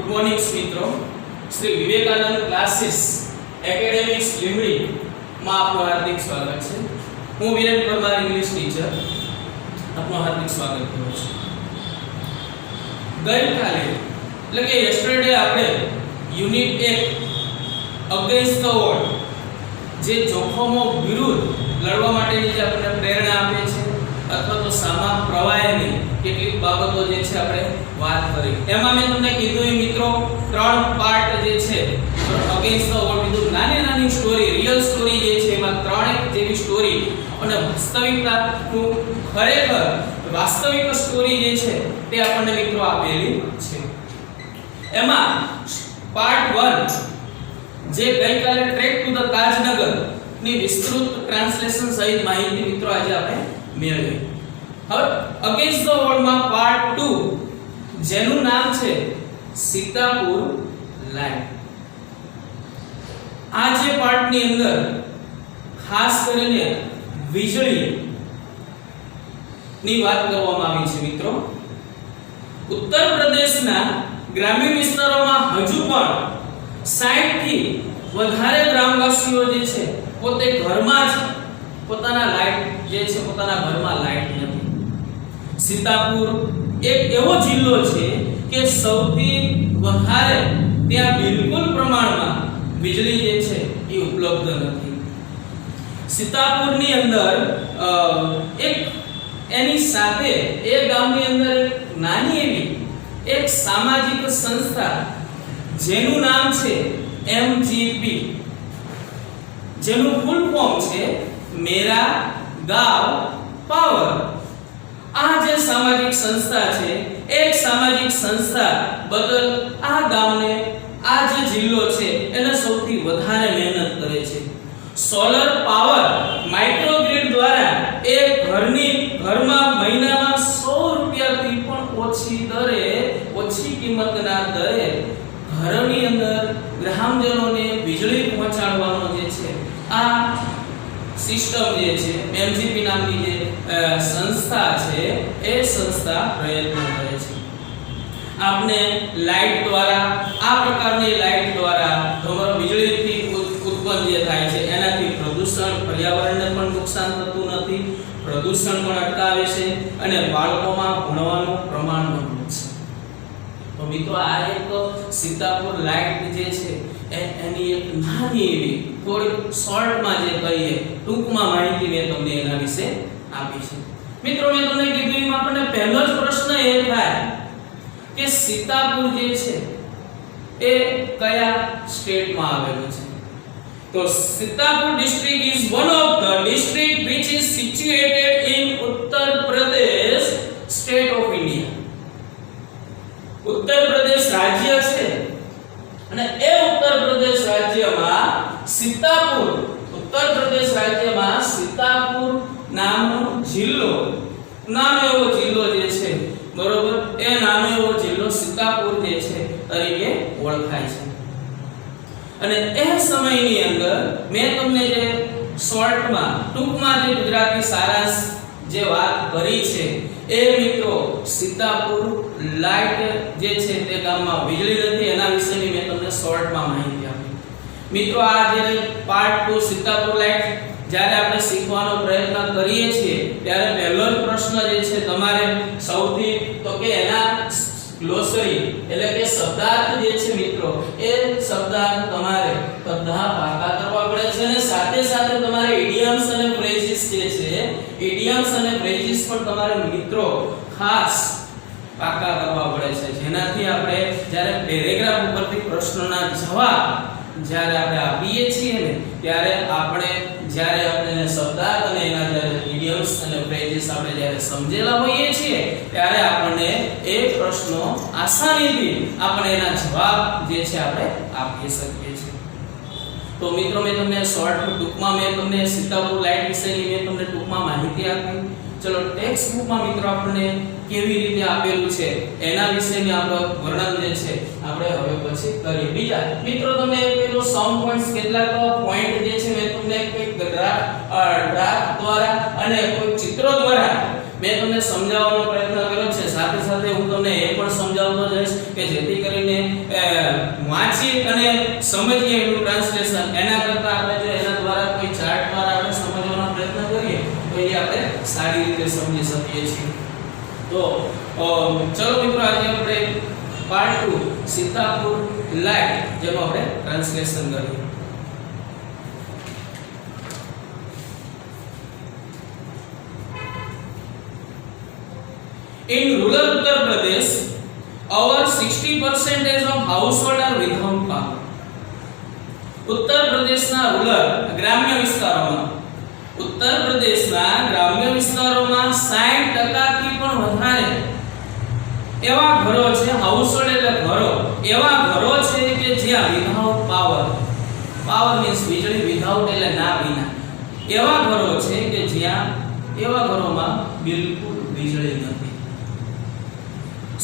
Good morning मित्रों। Shri Vivekananda classes academics limited में आपનું हार्दिक स्वागत है। હું વિરેન પરમાર ઇંગ્લિશ ટીચર આપનું હાર્દિક સ્વાગત કરું છું। ગઈકાલે એટલે કે યસ્ટરડે આપણે યુનિટ 1 અગેન્સ્ટ ધ વોર જે જોખમો વિરુદ્ધ લડવા માટેની જે આપણને પ્રેરણા આપે છે અથવા તો સામા પ્રવાહની કેટલીક બાબતો જે છે આપણે વાત કરી। એમાં મેં તમને કીધું એ મિત્રો ત્રણ પાર્ટ જે છે અગેન્સ્ટ ધ વોર કીધું, નાની નાની સ્ટોરી, રિયલ સ્ટોરી જે છે એમાં ત્રણેક જેવી સ્ટોરી અને વાસ્તવિકતાનું ખરેખર વાસ્તવિક સ્ટોરી જે છે તે આપણને મિત્રો આપેલી છે। એમાં પાર્ટ 1 જે ગઈકાલે ટ્રેક ટુ ધ તાજનગર ની વિસ્તૃત ટ્રાન્સલેશન સહિત માહિતી મિત્રો આજે આપણે મેળવી। હવે અગેન્સ્ટ ધ વોર માં પાર્ટ 2 જેનું નામ છે સીતાપુર લાઈન। આ જે પાર્ટ ની અંદર ખાસ કરીને વીજળી ની વાત કરવામાં આવી છે મિત્રો। ઉત્તર પ્રદેશના ગ્રામીણ વિસ્તારોમાં હજુ પણ 60 થી વધારે ગ્રામવાસીઓ જે છે પોતે ઘરમાં જ પોતાના લાઈટ જે છે પોતાના ઘરમાં લાઈટ નથી। સીતાપુર એક એવો જિલ્લો છે કે સૌથી વધારે ત્યાં બિલકુલ પ્રમાણમાં વીજળી જે છે એ ઉપલબ્ધ નથી। સીતાપુરની અંદર એક એની સાથે એ ગામની અંદર નાની એવી એક સામાજિક સંસ્થા જેનું નામ છે એમજીપી, જેનું ફૂલ ફોર્મ છે મેરા ગાંવ પાવર। આ જે સામાજિક સંસ્થા છે એક સામાજિક સંસ્થા બદલ આ ગામને આ જે જિલ્લો છે એને સૌથી વધારે મહેનત કરે છે। સોલર પાવર માઇક્રોગ્રીડ દ્વારા એક ઘરમાં મહિનામાં 100 રૂપિયાથી પણ ઓછી દરે ઓછી કિંમતના દરે ઘરની અંદર ગ્રામજનોને વીજળી પહોંચાડવાનો જે છે આ સિસ્ટમ જે છે એમજીપી નામની જે સંસ્થા છે એ સંસ્થા પ્રયત્ન કરે છે। આપણે લાઇટ દ્વારા આ પ્રકારની લાઇટ દ્વારા તમારો વીજળીથી ઉત્પન્ન જે થાય છે એનાથી પ્રદૂષણ પર્યાવરણને પણ નુકસાન થતું નથી, પ્રદૂષણ પણ અટકાવે છે અને બાળકોમાં ભણવાનું પ્રમાણ પણ વધે છે। તો મિત્રો આ એક સીતાપુર લાઇટ જે છે એની એક નાની એવી થોડી શોર્ટમાં જે કહીએ ટૂંકમાં માહિતી મેં તમને એના વિશે આપી છે। મિત્રો મેં તમને કીધું એમાં આપણને પહેલો જ પ્રશ્ન એ થાય કે સીતાપુર જે છે એ કયા સ્ટેટમાં આવેલું છે? તો Sitapur district is one of the district which is situated in Uttar Pradesh state of India। Uttar Pradesh રાજ્ય છે અને એ ઉત્તર પ્રદેશ રાજ્યમાં સીતાપુર નામનો જિલ્લો નાનો એવો જિલ્લો જે છે બરોબર એ નાનો એવો જિલ્લો સીતાપુર જે છે તરીકે ઓળખાય છે। અને એ સમયની અંદર મેં તમને જે શોર્ટમાં ટૂંકમાં જે ગુજરાતી સારાંશ જે વાત કરી છે એ મિત્રો સીતાપુર લાઇટ જે છે તે ગામમાં વીજળી નથી એના વિશેની મેં તમને શોર્ટમાં માહિતી આપી। મિત્રો આ જે પાર્ટ 2 સીતાપુર લાઇટ જ્યારે આપણે શીખવાનો પ્રયત્ન કરીએ છીએ ત્યારે પહેલો જ પ્રશ્ન જે છે તમારે સૌથી તો કે એના ગ્લોસરી એટલે કે શબ્દાર્થ જે છે મિત્રો એ શબ્દાર્થ તમારે બધા પાકા કરવા પડે છે અને સાથે સાથે તમારે ઇડિયમ્સ અને ફ્રેઝિસ જે છે ઇડિયમ્સ અને ફ્રેઝિસ પણ તમારે મિત્રો ખાસ પાકા કરવા પડે છે, જેનાથી આપણે જ્યારે પેરેગ્રાફ ઉપરથી પ્રશ્નોના જવાબ જ્યારે આપણે આપીએ છીએ ને ત્યારે આપણે શબ્દાર્થ અને એના જ્યારે ઇડિયમ્સ અને ફ્રેઝિસ આપણે જ્યારે સમજેલા હોઈએ છીએ ત્યારે આપણને એ પ્રશ્નો આસાનીથી આપણે એના જવાબ જે છે આપણે આપી શકીએ છીએ। તો મિત્રો મેં તમને શોર્ટ ટૂંકમાં મેં તમને સીતાપુર લાઇટ વિશેની મેં તમને ટૂંકમાં માહિતી આપી। ચલો ટેક્સ્ટ બુકમાં મિત્રો આપણને કેવી રીતે આપેલું છે એના વિશેની આપણો વર્ણન જે છે આપણે હવે પછી કરીએ। બીજા મિત્રો તમને પેલો સમ પોઈન્ટ્સ કેટલાક પોઈન્ટ જે છે મેં તમને એક ગ્રાફ દ્વારા અને કોઈ ચિત્ર દ્વારા મેં તમને સમજાવવાનો પ્રયત્ન કર્યો છે। સાથે સાથે હું તમને એ પણ સમજાવતો જઈશ કે જેથી કરીને સમજીએ એનું ટ્રાન્સલેશન એના કરતા આપણે જો એના દ્વારા કોઈ ચાર્ટ દ્વારા આપણે સમજવાનો પ્રયત્ન કરીએ તો એ આપણે સારી રીતે સમજી શકીએ છીએ. તો ચલો મિત્રો આજે આપણે પાર્ટ 2 સીતાપુર લાઇટ જેનો આપણે ટ્રાન્સલેશન કરીએ. In rural Uttar Pradesh, over 60% of households are without power. ઉત્તર પ્રદેશના રૂરલ ગ્રામ્ય વિસ્તારોમાં વિસ્તારોમાં 60% થી પણ વધારે એવા ઘરો છે, હાઉસહોલ્ડ એટલે ઘરો, એવા ઘરો છે કે જ્યાં વિધાઉટ પાવર મીન્સ વીજળી, વિધાઉટ એટલે ના વિના, એવા ઘરો છે કે જ્યાં એવા ઘરોમાં બિલકુલ વીજળી નથી.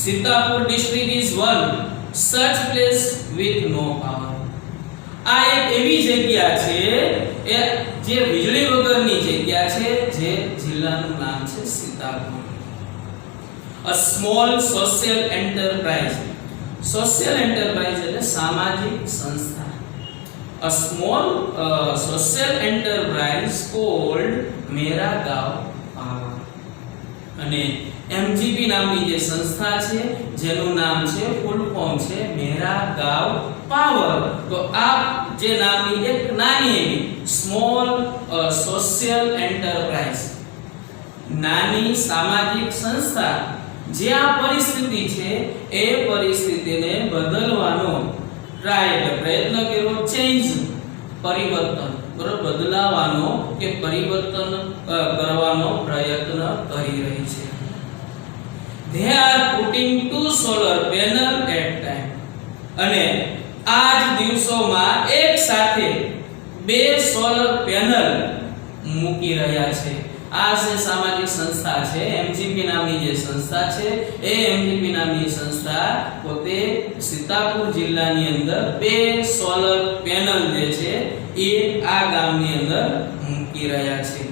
Sitapur district is one such place with no power. આ એક એવી જગ્યા છે જે વીજળી વગરની જગ્યા છે, જે જિલ્લાનું નામ છે Sitapur. A small social enterprise એટલે સામાજિક સંસ્થા. A small social enterprise called Mera Gaon Power. અને MGP નામની જે સંસ્થા છે જેનું નામ છે ફૂલ ફોર્મ છે મેરા ગાંવ પાવર. તો આ જે નામની એક નાની એવી સ્મોલ સોશિયલ એન્ટરપ્રાઇઝ, નાની સામાજિક સંસ્થા, જે આ પરિસ્થિતિ છે એ પરિસ્થિતિને બદલવાનો પ્રયત્ન કર્યો, ચેન્જ પરિવર્તન, બરોબર, બદલાવાનો કે પરિવર્તન કરવાનો પ્રયત્ન કરી રહી છે. They are putting 2 solar panel at time. અને આ જ દિવસોમાં એક સાથે 2 સોલર પેનલ મૂકી રહ્યા છે. આ જે સામાજિક સંસ્થા છે MGP નામની જે સંસ્થા છે એ MGP નામની સંસ્થા પોતે સીતાપુર જિલ્લાની અંદર 2 સોલર પેનલ જે છે એ આ ગામની અંદર મૂકી રહ્યા છે.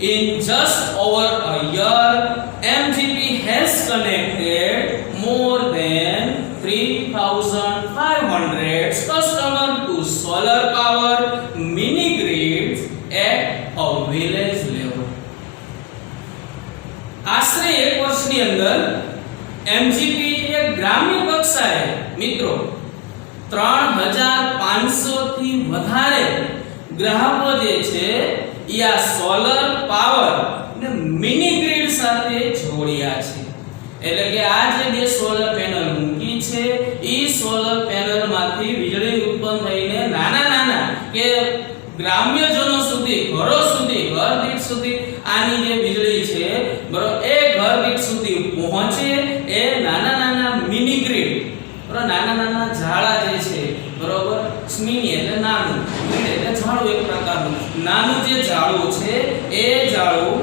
In just over a year, MGP has connected more than 3,500 customers to solar power mini grids at a village level. આશરે 1 વર્ષની અંદર MGP એ ગ્રામ્ય કક્ષાએ મિત્રો 3,500 થી વધારે ગ્રાહકો જે છે એ આ સોલર પાવર ને મિની ગ્રીડ સાથે જોડ્યા છે. એટલે કે આ જે 2 સોલર પેનલ મૂકી છે એ સોલર પેનલ માંથી વીજળી ઉત્પન્ન થઈને નાના કે ગ્રામ્યજનો સુધી, ઘરો સુધી, ઘર દીઠ સુધી આની જે વીજળી છે બરોબર એ ઘર દીઠ સુધી પહોંચે. એ નાના મિની ગ્રીડ, બરોબર, નાના ઝાડા જે છે બરોબર, મિની એટલે નાનું, ગ્રીડ એટલે ઝાડું, એક પ્રકારનું નાનું જે ઝાડું છે એ ઝાડું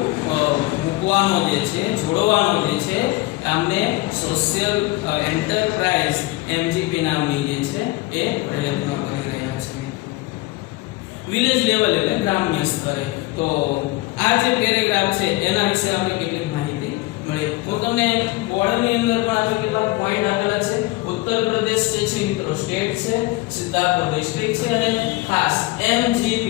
મૂકવાનો જે છે, જોડવાનો જે છે, આમને સોશિયલ એન્ટરપ્રાઇઝ MGP નામની જે છે એ પ્રયત્ન કરી રહ્યા છે. વિલેજ લેવલ એટલે ગ્રામ્ય સ્તરે. તો આ જે પેરેગ્રાફ છે એના વિશે આપણે કેટલીક માહિતી મળી. હું તમને બોર્ડની અંદર પણ આપણે કેટલાક પોઈન્ટ આપેલા છે. ઉત્તર પ્રદેશ જે છે મિત્રો સ્ટેટ છે, સીતાપુર ડિસ્ટ્રિક્ટ છે, અને ખાસ MGP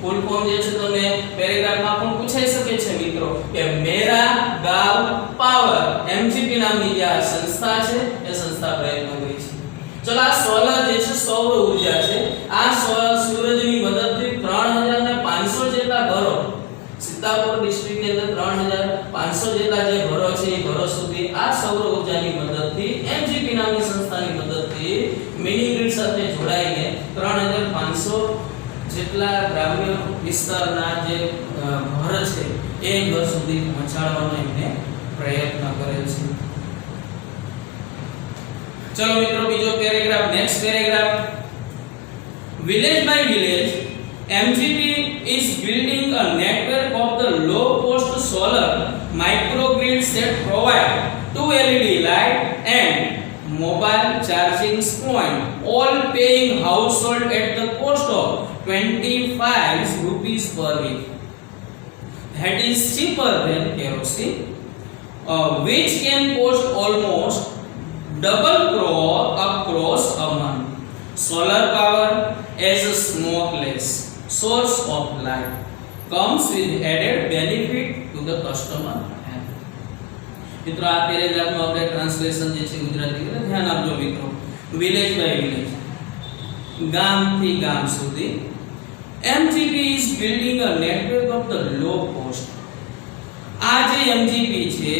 ફૂલ ફોર્મ જે છે તમને પેરેગ્રાફમાં પણ પૂછાઈ શકે છે મિત્રો કે મેરા ગાંવ પાવર MGP નામની જે સંસ્થા છે એ સંસ્થા પ્રયત્ન કરી છે. ચલો આ સોલર જે છે સૌર ઉર્જા છે. આ સૂરજની મદદથી 3,500 જેટલા ઘરો સીતાપુર ડિસ્ટ્રિક્ટની અંદર 3,500 જેટલા જે ઘરો છે એ ઘરો સુધી આ સૌર ઉર્જાની મદદથી MGP નામની સંસ્થાની મદદથી મિની ગ્રીડ સાથે જોડાઈને 3,500 જેટલા ગ્રામ્ય વિસ્તારના જે ઘર છે એ ઘર સુધી પહોંચાડવાનો એમને પ્રયત્ન કરેલ છે. ચલો મિત્રો બીજો paragraph, next paragraph. Village by village, MGP is building a network of the low cost solar microgrids that provide 2 LED light and mobile charging point, all paying household at the cost of 25 rupees per week. That is cheaper than kerosene, which can cost almost double across a month. Solar power with added benefit to the customer. મિત્રો આ પેરેગ્રાફમાં આપણે translation જે છે ગુજરાતી એટલે ધ્યાન આપજો મિત્રો. Village by village, ગામથી ગામ સુધી MGP is building a network of the low cost. આ જે MGP છે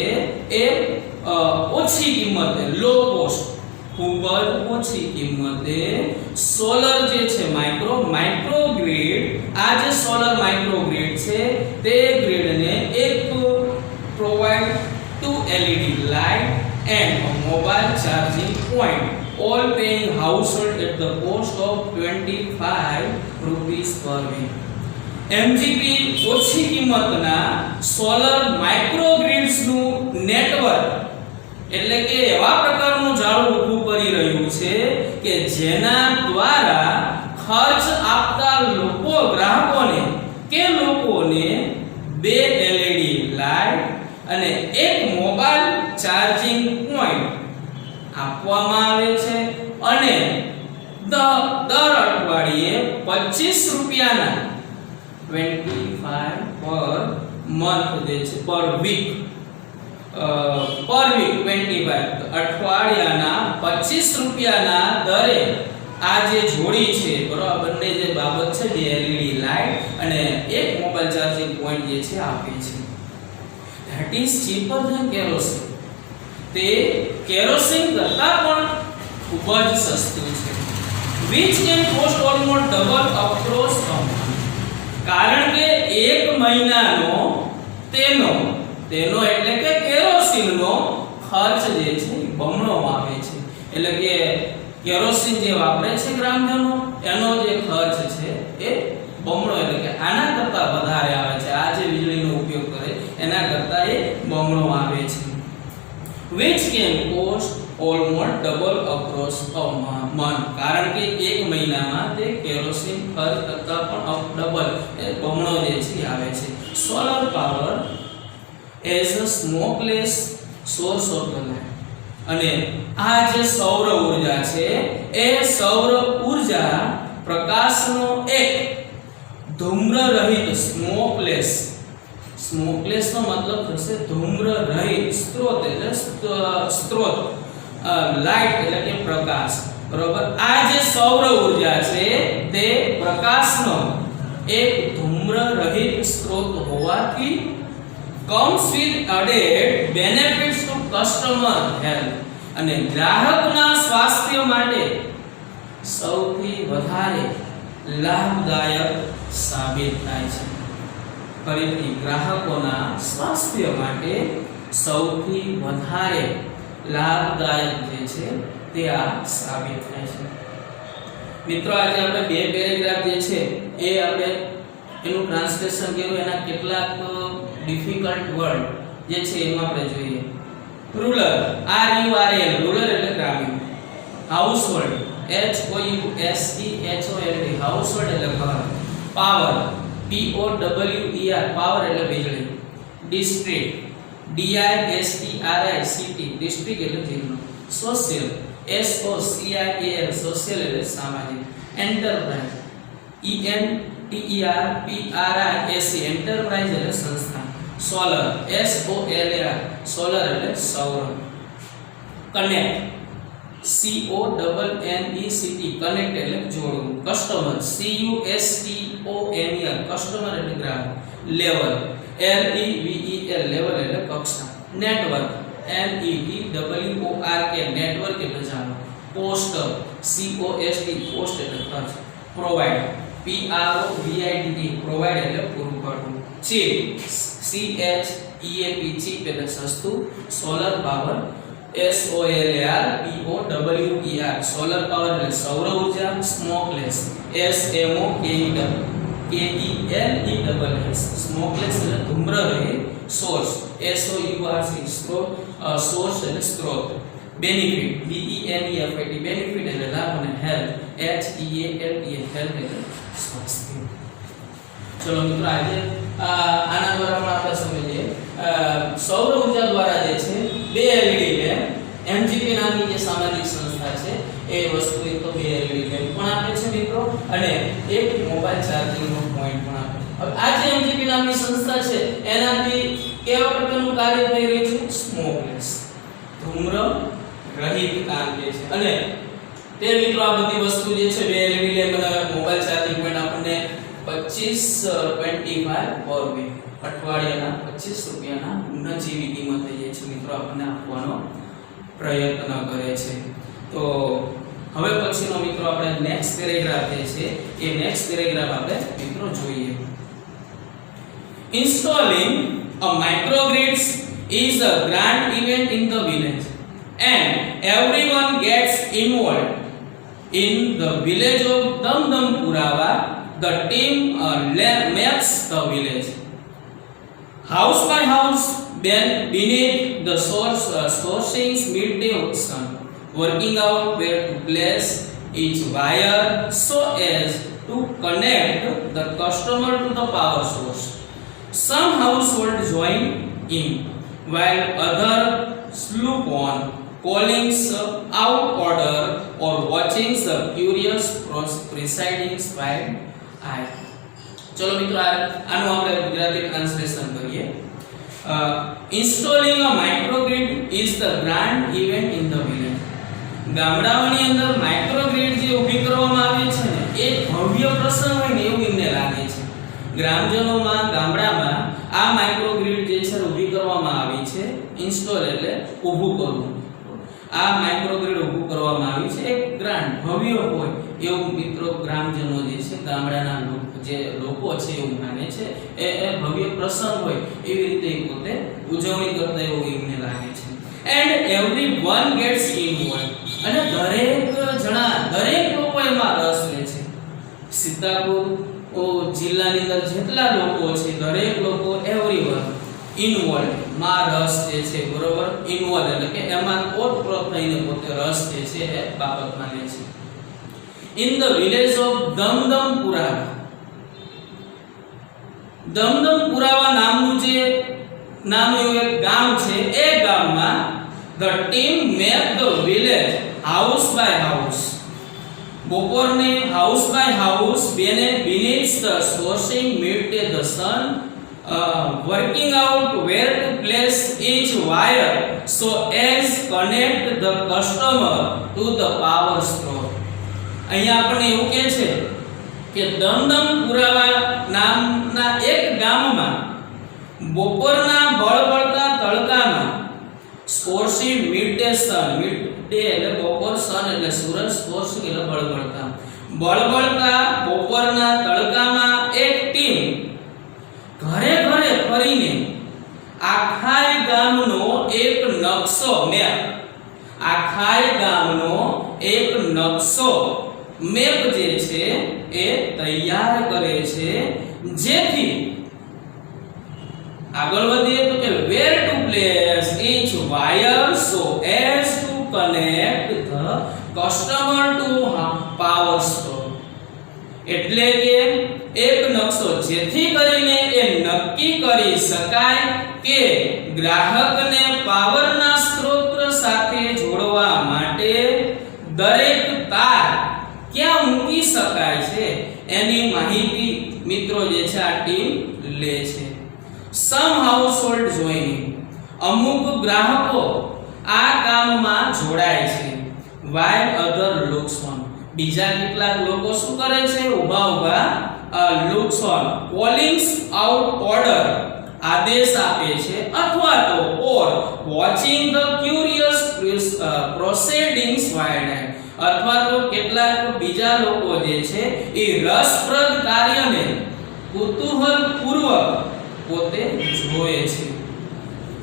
એ ઓછી કિંમતે, લો કોસ્ટ, ખૂબ જ ઓછી કિંમતે સોલર જે છે માઇક્રો ગ્રીડ, આ જે સોલર માઇક્રો ગ્રીડ છે તે ગ્રીડને એક provide to LED light and a mobile charging point, all paying household at the cost of 25 rupees per week. MGP ઓછી કિંમતના સોલર માઇક્રો ગ્રીડ્સ નું નેટવર્ક એટલે કે એવા પ્રકારનું જાળું ઊભું કરી રહ્યું છે કે જેના દ્વારા ખર્ચ આપતા ગ્રાહકોને બે LED લાઇટ અને એક મોબાઈલ ચાર્જિંગ પોઈન્ટ આપવામાં આવે છે અને દર અઠવાડિયે 25 રૂપિયાના 25 પર મંથ દે છે, પર વીક 25 અઠવાડિયાના 25 રૂપિયાના દરે આ જે જોડી છે બરાબર, બંને જે બાબત છે બે LED લાઇટ અને એક મોબાઈલ ચાર્જિંગ પોઈન્ટ જે છે આપે છે. That is cheaper than kerosene. તે કેરોસીન કરતા પણ ખૂબ જ સસ્તું છે. which can cost almost double across a month. કારણ કે એક મહિનાનો તેનો એટલે કે કેરોસીનનો ખર્ચ જે છે બમણો આવે છે. એટલે કે કેરોસીન જે વાપરે છે ગ્રામજનો એનો જે ખર્ચ છે એ બમણો, એટલે કે આના કરતા વધારે આવે છે. આ જે વીજળીનો ઉપયોગ કરે એના કરતા એ બમણો આવે છે. which can cost almost double across a month. કારણ કે એક મહિનામાં તે કેરોસીન ખર્ચ કરતા પણ ડબલ બમણો જે છે આવે છે. Solar power as a smokeless source of the light. અને આ જે સૌર ઊર્જા છે એ સૌર ઊર્જા પ્રકાશનો એક ધૂમ્ર રહિત સ્મોકલેસ નો મતલબ થશે ધૂમ્ર રહિત સ્ત્રોત, એટલે સ્ત્રોત, લાઇટ એટલે કે પ્રકાશ બરોબર. આ જે સૌર ઊર્જા છે તે પ્રકાશનો એક ધૂમ્ર રહિત સ્ત્રોત હોવાથી comes with added benefits to customer health. અને ગ્રાહકના સ્વાસ્થ્ય માટે સૌથી વધારે લાભદાયક સાબિત થાય છે. ફરીથી ગ્રાહકોના સ્વાસ્થ્ય માટે સૌથી વધારે લાભદાયક જે છે તે આ સાબિત થાય છે. મિત્રો આજે આપણે બે પેરેગ્રાફ જે છે એ આપણે એનું ટ્રાન્સલેશન કર્યું, એના કેટલાક ડિફિકલ્ટ વર્ડ જે છે એમાં આપણે જોઈએ. રૂરલ, RURL, રૂરલ એટલે ગ્રામીણ. હાઉસહોલ્ડ, HOUSEHOLD, હાઉસહોલ્ડ એટલે ઘર. પાવર, POWER, પાવર એટલે વીજળી. ડિસ્ટ્રિક્ટ, DISTRICT, ડિસ્ટ્રિક્ટ એટલે જિલ્લો. સોશિયલ, SOCIAL, સોશિયલ એટલે સામાજિક. એન્ટરપ્રાઇઝ, ENTERPRISE, એન્ટરપ્રાઇઝ એટલે સંસ્થા. સોલર, SOLAR, સોલર એટલે સૌર. કનેક્ટ, CONNECT, કનેક્ટ એટલે જોડવું. કસ્ટમર, CUSTOMER, કસ્ટમર એટલે ગ્રાહક. લેવલ, LEVEL, લેવલ એટલે કક્ષા. નેટવર્ક, NETWORK, નેટવર્ક એટલે જાણવું. પોસ્ટ, COST, પોસ્ટ એટલે ખર્ચ. પ્રોવાઇડ, PROVIDE, પ્રોવાઇડ એટલે પૂરું પાડવું. ચીપ, CHEAP, ચીપ એટલે સસ્તું. Solar power, SOLAR POWER, solar power એટલે સૌર ઊર્જા. સ્મોકલેસ, SMOKELESS, સ્મોકલેસ એટલે ધૂમ્ર રહિત. સોર્સ, SOURC, સોર્સ એટલે સ્ત્રોત. બેનિફિટ, BENEFIT, બેનિફિટ એટલે લાભ. અને હેલ્થ, HEALTH, હેલ્થ એટલે સ્વાસ્થ્ય. ચલો મિત્રો આજે આના દ્વારા પણ આપણે સમજીએ સૌર ઊર્જા દ્વારા જે છે બે LED લેમ્પ, MGP નામની જે સામાજિક સંસ્થા છે એ વસ્તુ એક તો બે LED લેમ્પ પણ આપે છે મિત્રો, અને એક મોબાઈલ ચાર્જિંગ નો પોઈન્ટ પણ આપે છે. હવે આ જે એમજીપી નામની સંસ્થા છે એનાથી કેવા પ્રકારનું કાર્ય થઈ રહ્યું છે? સ્મોકલેસ, ધૂમ્ર રહિત કામ જે છે. અને તે મિત્રો આ બધી વસ્તુ જે છે બે એલઈડી લેમ્પ અને મોબાઈલ ચાર્જિંગ પોઈન્ટ આપણને 25 પર વીક અઠવાડિયાના 25 રૂપિયાના નજીવી કિંમતે જે છે મિત્રો આપણને આપવાનો પ્રયત્ન કરે છે. તો હવે પછીનો મિત્રો આપણે નેક્સ્ટ પેરેગ્રાફ જે છે એ નેક્સ્ટ પેરેગ્રાફ આપણે મિત્રો જોઈએ. Installing a microgrids is a grand event in the village and everyone gets involved. In the village of Damdampurawa, the team maps the village house by house beneath the sourcing's midday sun, working out where to place each wire so as to connect the customer to the power source. Some households join in, while others look on, calling out order or watching the curious proceedings by eye. ચલો મિત્રો આનું આપણે Gujarati translation કરીએ. Installing a microgrid is the grand event in the village. ગામડાઓની અંદર microgrid જે ઊભી કરવામાં આવી છે ને એ ભવ્ય પ્રસંગ હોય ને એવું એમને લાગે છે. ગ્રામજનોમાં ગામડામાં આ માઇક્રોગ્રીડ જે છે ઊભી કરવામાં આવી છે. ઇન્સ્ટોલ એટલે ઊભું કરવું. આ માઇક્રોગ્રીડ ઊભું કરવામાં આવી છે એક ગ્રાન્ડ ભવ્ય હોય એવું મિત્રો ગ્રામજનો જે છે ગામડાના જે લોકો છે એવું માને છે. એ ભવ્ય પ્રસંગ હોય એવી રીતે પોતે ઉજવણી કરતા એવું એમને લાગે છે. એન્ડ એવરીવન ગેટ્સ ઇન્વોલ્વડ, અને દરેક લોકો એમાં રસ લે છે. સીતાપુર જિલ્લાની અંદર જેટલા લોકો છે દરેક લોકો એવરીવન ઇન્વોલ્વ માં રસ જે છે બરોબર. ઇન્વોલ્વ એટલે કે એમાં ઓતપ્રોત થઈને પોતે રસ જે છે એ બાબતમાં લે છે. In the village of Damdampurava, Damdampurava નામનું એક ગામ છે. એ ગામમાં the team map the village house by house. બપોરને house by house beneath the sourcing midday the sun, working out where to place each wire so as connect the customer to the power source. અહીંયા આપણને એવું કહે છે કે દમદમપુરાવા નામના એક ગામમાં બપોરના બળબળતા તડકામાં સ્કોર્સિંગ મિડડે સન, મિડડે એટલે બપોર, સન એટલે સૂરજ, સ્કોર્સિંગ એટલે બળબળતા બપોરના તડકામાં એક ટીમ ઘરે ઘરે ફરીને આખાય ગામનો એક નકશો મેપ, આખાય ગામનો એક નકશો મેપ જે છે એ તૈયાર કરે છે, જેથી આગળ વધીએ તો કે where to place each wire so as to connect the customer to power source. એટલે કે એક નકશો જેથી કરીને એ નક્કી કરી શકાય કે ગ્રાહકને પાવરના સ્ત્રોત સાથે જોડવા માટે દરેક તાર ક્યાં મૂકી શકાય છે એની માહિતી મિત્રો જે છે આ ટીમ લે છે. Some household joining, અમુક ગ્રાહકો આ કામમાં જોડાય છે. while other looks on, બીજા કેટલાક લોકો શું કરે છે? ઊભા looks on, calling out order, આદેશ આપે છે, અથવા તો or watching the curious proceedings while, અથવા તો કેટલાક બીજા લોકો જે છે એ રસપ્રદ કાર્યને કુતૂહલપૂર્વક પોતે જોવે છે.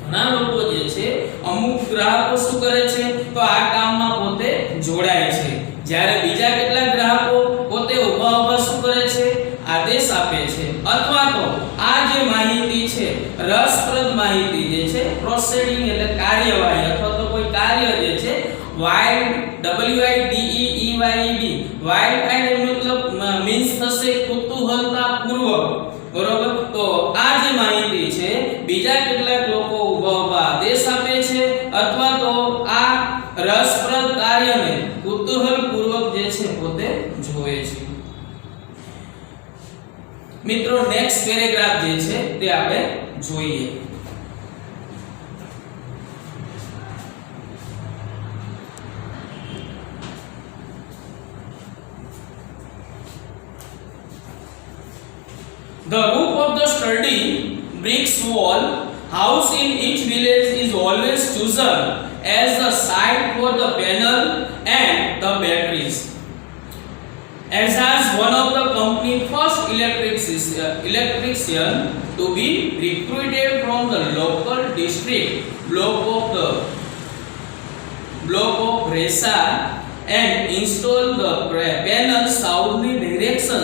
ઘણા લોકો જે છે અમુક ગ્રાહકો શું કરે છે તો આ કામમાં પોતે જોડાય છે, જ્યારે બીજા કેટલાક ગ્રાહકો પોતે ઊભા શું કરે છે? આદેશ આપે છે, અથવા તો આ જે માહિતી છે રસપ્રદ માહિતી જે છે પ્રોસેડિંગ એટલે કાર્યવાહી અથવા તો કોઈ કાર્ય જે છે વાઇડ WIDEEYED વાઇડ મતલબ મીન્સ થશે કુતૂહલતા પૂર્વક, બરોબર. તો આ જે માહિતી છે બીજા કેટલાક લોકો ઊભા આદેશ આપે છે, અથવા તો આ મિત્રો નેક્સ્ટ પેરેગ્રાફ જે છે તે આપણે જોઈએ. The roof of the sturdy bricks wall house in each village is always chosen as the site for the panel and the batteries. As one of the company first electrician to be recruited from the local district block of Resa and install the panel southerly direction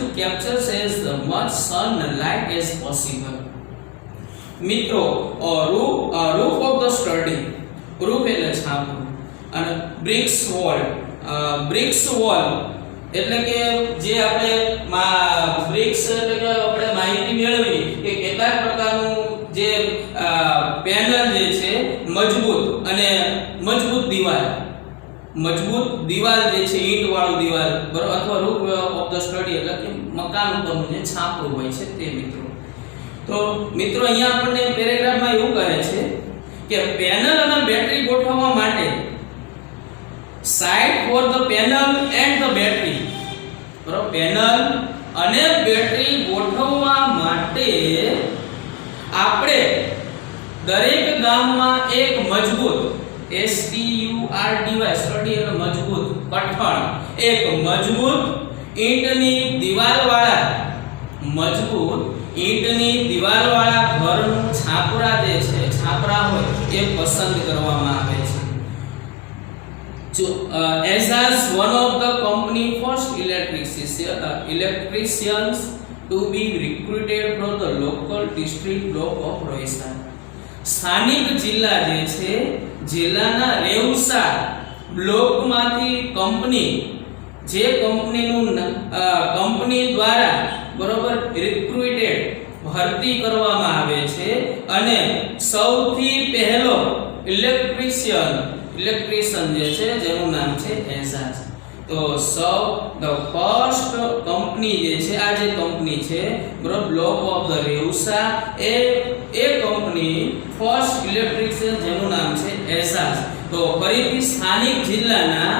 to capture as much sunlight as possible. મિત્રો roof of the sturdy, roof એટલે છાપરું અને bricks wall એટલે કે જે આપણે bricks એટલે કે આપણે માહિતી મેળવી કે કેટલા પ્રકારનું જે પેનલ જે છે મજબૂત દિવાલ જે છે ઈંટ વાળું દિવાલ બરોબર અથવા રૂફ ઓફ ધ સ્ટડી એટલે કે મકાન ઉપરનું જે છાપરું હોય છે તે મિત્રો. તો મિત્રો અહીંયા આપણને પેરેગ્રાફમાં એવું કહે છે કે પેનલ અને બેટરી ગોઠવવા માટે site for the panel and the battery બરોબર પેનલ અને બેટરી ગોઠવવા માટે આપણે દરેક ગામમાં એક મજબૂત STURDY સ્ટડી એટલે મજબૂત કઠણ એક મજબૂત ઈંટની દિવાલવાળા ઘરનું છાપરા જે છે છાપરા હોય એ પસંદ કરવામાં આવે છે. As one of the company first electricians to be recruited from the local district block of Roisa. સ્થાનિક જિલ્લા જે છે જિલ્લાના રેવસા બ્લોકમાંથી કંપની દ્વારા બરોબર રિક્રુટેડ ભરતી કરવામાં આવે છે અને સૌથી પહેલો ઇલેક્ટ્રિશિયન જે છે જેનું નામ છે એઝાઝ. તો ધ ફર્સ્ટ કંપની જે છે આ જે કંપની છે બરોબર બ્લોક ઓફ ધ રેવસા એ કંપની ફર્સ્ટ ઇલેક્ટ્રિશિયન જેનું નામ છે એઝાઝ. તો ફરીથી સ્થાનિક જિલ્લાના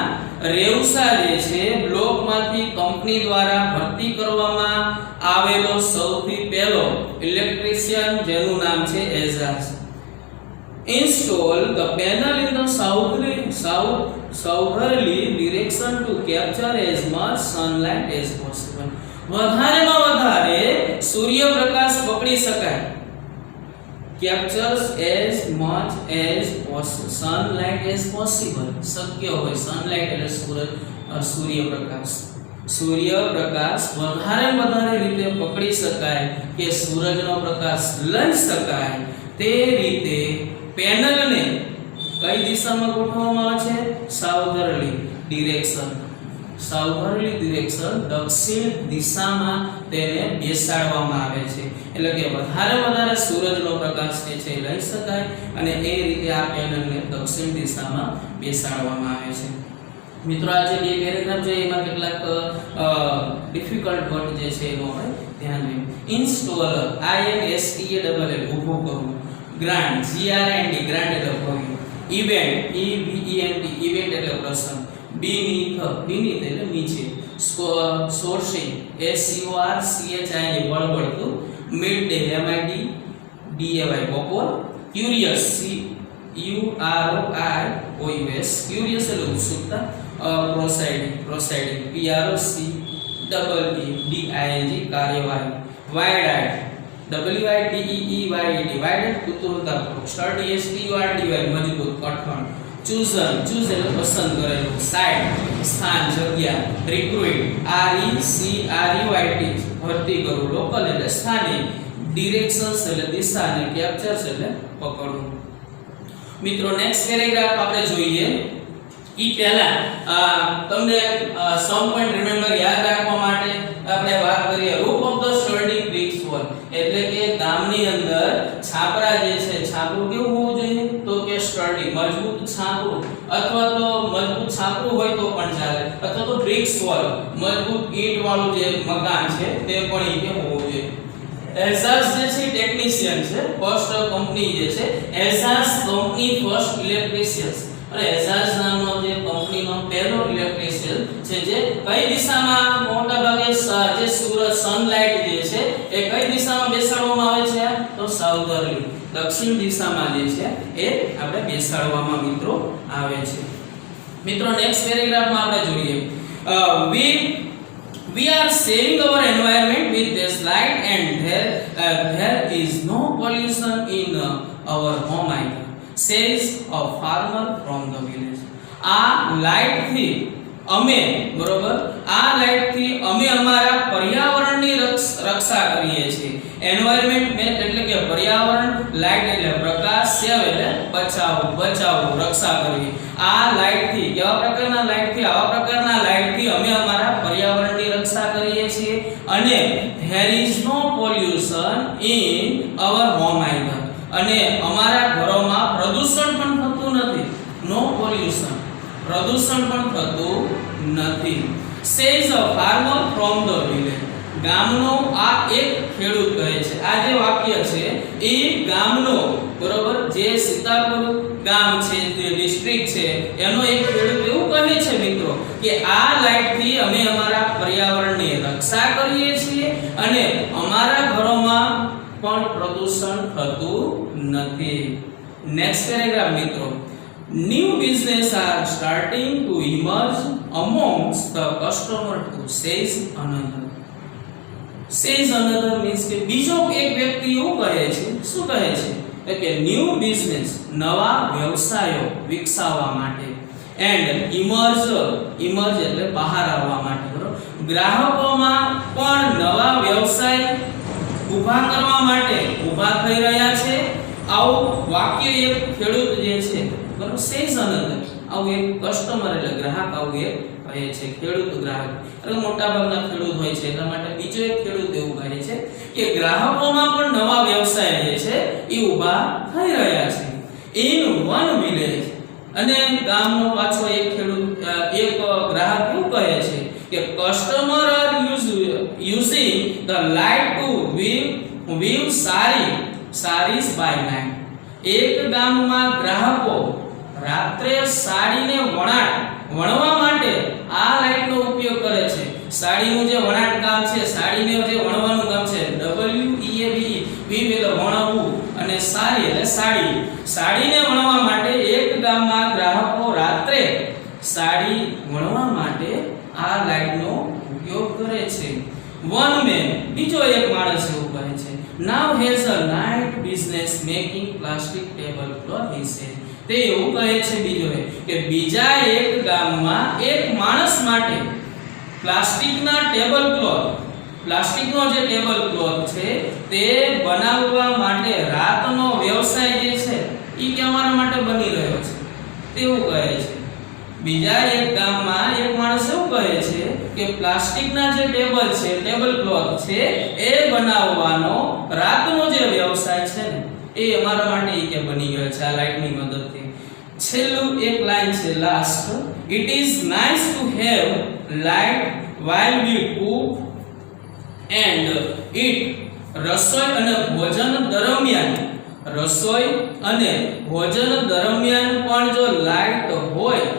રેવસા જે છે બ્લોકમાંથી કંપની દ્વારા ભરતી કરવામાં આવેલો સૌથી પહેલો ઇલેક્ટ્રિશિયન જેનું નામ છે Ejaz. Install the panel in the southerly direction to capture as much sunlight as possible. વધારેમાં વધારે સૂર્યપ્રકાશ પકડી શકાય. Captures as much as sunlight as possible. શક્ય હોય sunlight એટલે સૂર્યપ્રકાશ વધારે રીતે પકડી શકાય કે સૂરજનો પ્રકાશ લઈ શકાય તે રીતે પેનલને કઈ દિશામાં ગોઠવવામાં આવે છે સાઉથર્લી ડિરેક્શન દક્ષિણ દિશામાં તેને બેસાડવામાં આવે છે એટલે કે વધારે સૂરજનો પ્રકાશ જે છે લઈ શકાય અને એ રીતે આ પેનલને દક્ષિણ દિશામાં બેસાડવામાં આવે છે. મિત્રો આ જે બે પેરેગ્રાફ છે એમાં કેટલાક ડિફિકલ્ટ વર્ડ જે છે એનો આપણે ધ્યાન દઈએ. ઇન્સ્ટોલર INSTALL ઊભો કરવું, ગ્રાન્ટ GRAND ગ્રાન્ટ એટલે ભવ્ય, ઇવેન્ટ EVENT ઇવેન્ટ એટલે પ્રસંગ, બીનીથ એટલે નીચે, sourcing SURCHING બળબડતું, mid day MIDDAY બપોર, ક્યુરિયસ CUROIOUS ક્યુરિયસ એટલે ઉત્સુકતા, પ્રોસાઇડિંગ PROCEEDING કાર્યવાહી, wide આઇડ WIDEEYED wide કુતૂહલતાપૂર્વક, study STURDY મજબૂત કઠણ, ચૂઝ એટલે પસંદ કરેલું, સાઇટ સ્થાન જગ્યા, રિક્રુઇટ RECRUIT ભરતી કરવું, લોકલ એટલે સ્થાનિક, ડિરેક્શન્સ એટલે દિશા અને કેપ્ચર્સ એટલે પકડવું. મિત્રો નેક્સ્ટ પેરેગ્રાફ આપણે જોઈએ. ઈ પહેલા તમને સમ પોઈન્ટ રિમેમ્બર યાદ રાખવા માટે આપણે વાત કરીએ. Roof of the study BRICS wall એટલે કે ગામની અંદર છાપરા જે છે છાપરું કેવું હોવું જોઈએ તો કે સ્ટડી મજબૂત મજબૂત છાપરું અથવા તો મજબૂત છાપરું હોય તો પણ ચાલે, અથવા તો બ્રિક્સ વોલ મજબૂત ઈંટ વાળું જે મકાન છે તે પણ ઈ કે હોવું જોઈએ. એઝાસ જે છે ટેકનિશિયન છે, ફર્સ્ટ કંપની જે છે એઝાસ કંપની ફર્સ્ટ ઇલેક્ટ્રિશિયન્સ, અને એઝાસ નામનો જે કંપનીનો પહેલો ઇલેક્ટ્રિશિયન છે જે કઈ દિશામાં મોટા ભાગે જે સૂરજ સનલાઇટ જે છે એ કઈ દિશામાં બેસાડવામાં આવે છે તો સાઉથર્લી દક્ષિણ દિશામાં જે છે એ આપણે બેસાડવામાં મિત્રો આવે છે. મિત્રો નેક્સ્ટ પેરેગ્રાફમાં આપણે જોઈએ we are saving our environment with this light and there is no pollution in our home either, says a farmer from the village. આ લાઇટ થી અમે બરોબર આ લાઇટ થી અમે અમારા પર્યાવરણની રક્ષા કરીએ છીએ. એન્વાયરમેન્ટ મેં એટલે કે પર્યાવરણ, લાઇટ એટલે પ્રકાશ, સેવ એટલે બચાવવું રક્ષા કરવી. આ લાઇટ થી કેવા પ્રકારના લાઇટ થી આવા પ્રકારના લાઇટ થી અમે અમારા પર્યાવરણની રક્ષા કરીએ છીએ, અને there is no pollution in our home either, અને અમારા ઘરોમાં પ્રદૂષણ પણ થતું નથી. નો પોલ્યુશન, પ્રદૂષણ પણ થતું નથી. says a farmer from the village. ગામનો આ એક ખેડૂત કહે છે. આ જે વાક્ય છે એ ગામનો બરોબર જે સીતાપુર ગામ છે જે ડિસ્ટ્રિક્ટ છે એનો એક ખેડૂત એવું કહે છે મિત્રો કે આ લાઇટ થી અમે અમારા પર્યાવરણની રક્ષા કરીએ છીએ અને અમારા ઘરોમાં પણ પ્રદૂષણ થતું નથી. નેક્સ્ટ પેરેગ્રાફ મિત્રો, new business are starting to emerge amongst the customer too, says another. says another means કે બીજો એક વ્યક્તિ એવું કહે છે. શું કહે છે કે ન્યુ બિઝનેસ નવા વ્યવસાયો વિકસાવવા માટે, એન્ડ ઇમર્જ એટલે બહાર આવવા માટે, બરોબર. ગ્રાહકોમાં પણ નવા વ્યવસાય ઊભા કરવા માટે ઊભા થઈ રહ્યા છે. આવું વાક્ય એક ખેડૂત જે છે બરોબર says another, આવું એક કસ્ટમર એટલે ગ્રાહક આવું એક કહે છે. ખેડૂત ગ્રાહક એટલે મોટા ભાગના ખેડૂત હોય છે એટલા માટે બીજો એક ખેડૂત એવું કહે છે કે ગ્રાહકોમાં પણ નવા વ્યવસાય જે છે એ ઊભા થઈ રહ્યા છે. in one village, અને ગામનો પાછો એક ખેડૂત એક ગ્રાહક એવું કહે છે કે customer are using the light to weave sarees by night. એક ગામમાં ગ્રાહકો રાત્રે સાડીને વણવા માટે આ લાઇટનો ઉપયોગ કરે છે. સાડીનું જે વણાટ કામ છે, સાડીને જે વણવાનું કામ છે, weave એટલે વણવું અને સારી એટલે સાડીને વણવા માટે એક ગામમાં ગ્રાહકો રાત્રે સાડી વણવા માટે આ લાઇટનો ઉપયોગ કરે છે. one man, બીજો એક માણસ એવું કહે છે, now has a night business making plastic tablecloth, he said. તે એવું કહે છે બીજો કે બીજા એક ગામમાં એક માણસ માટે પ્લાસ્ટિકનો જે ટેબલ ક્લોથ છે તે બનાવવા માટે રાતનો વ્યવસાય જે છે એ કે અમારા માટે બની રહ્યો છે તેવું કહે છે. બીજા એક ગામમાં એક માણસ એવું કહે છે કે પ્લાસ્ટિકના જે ટેબલ ક્લોથ છે એ બનાવવાનો રાતનો જે વ્યવસાય છે ને એ અમારા માટે ઈ કે બની ગયો છે આ લાઇટની મદદથી. છેલ્લું એક લાઈન છે last, it is nice to have light while we cook and eat. રસોઈ અને ભોજન દરમિયાન પણ જો લાઇટ હોય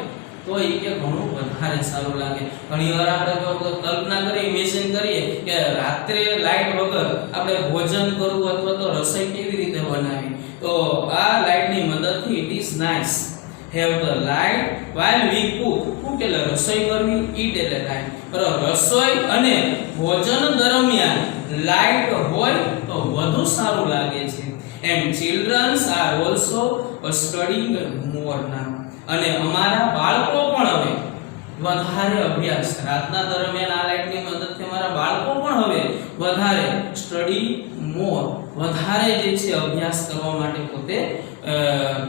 તો ઈ કે ઘણું વધારે સારું લાગે. ઘણીવાર આપણે કલ્પના કરી ઇમેજિન કરીએ કે રાત્રે લાઇટ વગર આપણે ભોજન કરવું અથવા તો રસોઈ કેવી રીતે બનાવી, તો આ લાઇટની મદદથી it is nice have the light while we cook એટલે રસોઈ કરવી, eat એટલે લાઇટ, બરાબર. રસોઈ અને ભોજન દરમિયાન લાઇટ હોય તો વધુ સારું લાગે છે. and children are also studying more now. અને અમારા બાળકો પણ હવે વધારે અભ્યાસ રાતના દરમિયાન આ લાઇટની મદદથી અમારા બાળકો પણ હવે વધારે સ્ટડી મોર વધારે જે છે અભ્યાસ કરવા માટે પોતે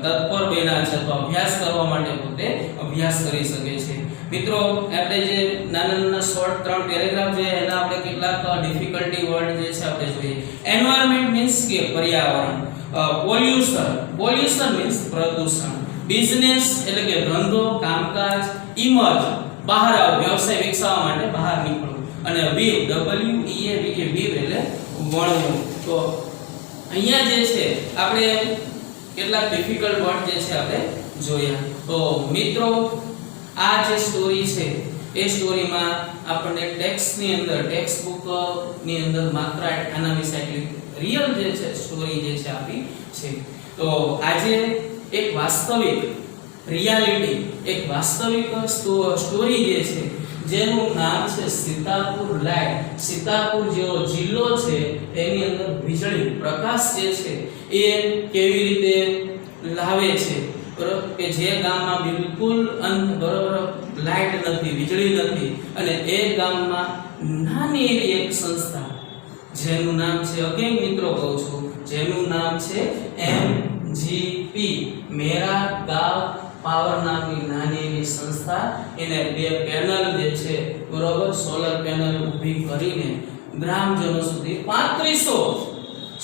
તત્પર બન્યા છે, તો અભ્યાસ કરવા માટે પોતે અભ્યાસ કરી શકે છે. મિત્રો આપણે જે નાના શોર્ટ 3 પેરેગ્રાફ છે એના આપણે કેટલાક ડિફિકલ્ટી વર્ડ જે છે આપણે જોઈએ. એન્વાયરમેન્ટ મીન્સ કે પર્યાવરણ, પોલ્યુશન મીન્સ પ્રદૂષણ, બિઝનેસ એટલે કે ધંધો કામકાજ, ઇમર્જ બહાર આવ વ્યવસાય વિકસાવવા માટે બહાર નીકળવું, અને વીવ WEAV એટલે વણવું. તો અહીંયા જે છે આપણે કેટલાક ડિફિકલ્ટ વર્ડ જે છે આપણે જોયા. તો મિત્રો આ જે સ્ટોરી છે એ સ્ટોરીમાં આપણને ટેક્સ્ટની અંદર ટેક્સ્ટ બુક ની અંદર માત્ર આના વિશે એટલી રિયલ જે છે સ્ટોરી જે છે આપી છે. તો આજે એક વાસ્તવિક રિયાલિટી, એક વાસ્તવિક સ્ટોરી જે છે જેનું નામ છે સીતાપુર લાઇટ. સીતાપુર જેવો જિલ્લો છે એની અંદર વીજળી પ્રકાશ જે છે એ કેવી રીતે લાવે છે, બરોબર, કે જે ગામમાં બિલકુલ બરોબર લાઇટ નથી, વીજળી નથી, અને એ ગામમાં નાની એવી એક સંસ્થા જેનું નામ છે, અગેન મિત્રો કહું છું, જેનું નામ છે MGP મેરા ગાંવ પાવર નામની નાની એવી સંસ્થા, એને બે પેનલ જે છે બરોબર સોલર પેનલ ઊભી કરીને ગ્રામજનો સુધી 3500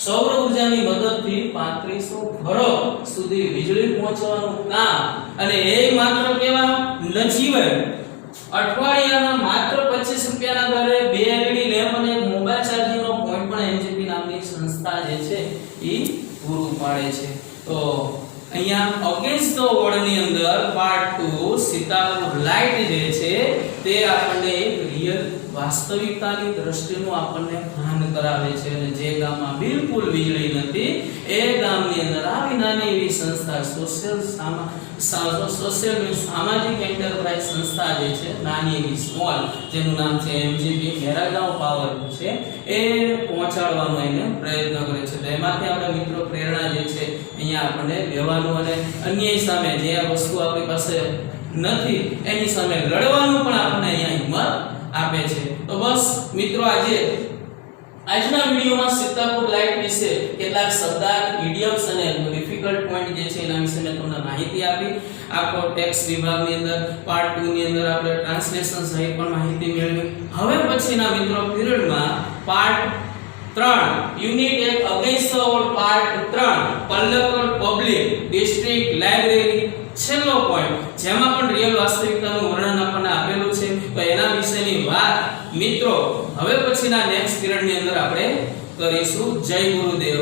સૌર ઉર્જાની મદદથી 3500 ઘરો સુધી વીજળી પહોંચવાનું કામ, અને એ માત્ર કેવા નજીવા અઠવાડિયાના માત્ર 25 રૂપિયાના દરે 2 LED લેમ્પ અને એક મોબાઈલ ચાર્જિંગનો પોઈન્ટ પણ MGP નામની સંસ્થા જે છે એ પૂરું પાડે છે. તો અહીંયા અગેન્સ્ટ ધ વર્લ્ડ ની અંદર પાર્ટ 2 સીતાપુર લાઇટ જે છે તે આપણને એક રિયલ વાસ્તવિકતાની દ્રષ્ટિનું આપણને ભાન કરાવે છે, અને જે ગામમાં બિલકુલ વીજળી નથી એ ગામની અંદર આવી નાની એવી સંસ્થા સોશિયલ સામાજિક એન્ટરપ્રાઇઝ સંસ્થા જે છે નાની એવી સ્મોલ, જેનું નામ છે MGP મેરા ગાંવ પાવર છે, એ પહોંચાડવાનો એને પ્રયત્ન કરે છે. તો એમાંથી આપણે મિત્રો પ્રેરણા જે છે અહીંયા આપણને લેવાનું, અને અન્યાય સામે જે આ વસ્તુ આપણી પાસે નથી એની સામે લડવાનું પણ આપણને અહીંયા હિંમત આપે છે. તો બસ મિત્રો આજના વિડિયોમાં સીતાપુર લાઇટ વિશે કેટલાક શબ્દાર્થ, ઇડિયમ્સ અને ડિફિકલ્ટ પોઈન્ટ જે છે એના વિશે મેં તમને માહિતી આપી. આખો ટેક્સ્ટ વિભાગની અંદર પાર્ટ 2 ની અંદર આપણે ટ્રાન્સલેશન સહિત પણ માહિતી મેળવી. હવે પછીના મિત્રો પીરિયડમાં part 3 unit 1 against the world part 3 Palakkad public district library છેલ્લો પોઈન્ટ, જેમાં પણ રિયલ વાસ્તવિકતાનું વર્ણન આપણને આપેલું છે. તો એના વિશેની વાત મિત્રો હવે પછીના નેક્સ્ટ પીરિયડ ની અંદર આપણે કરીશું. જય ગુરુદેવ.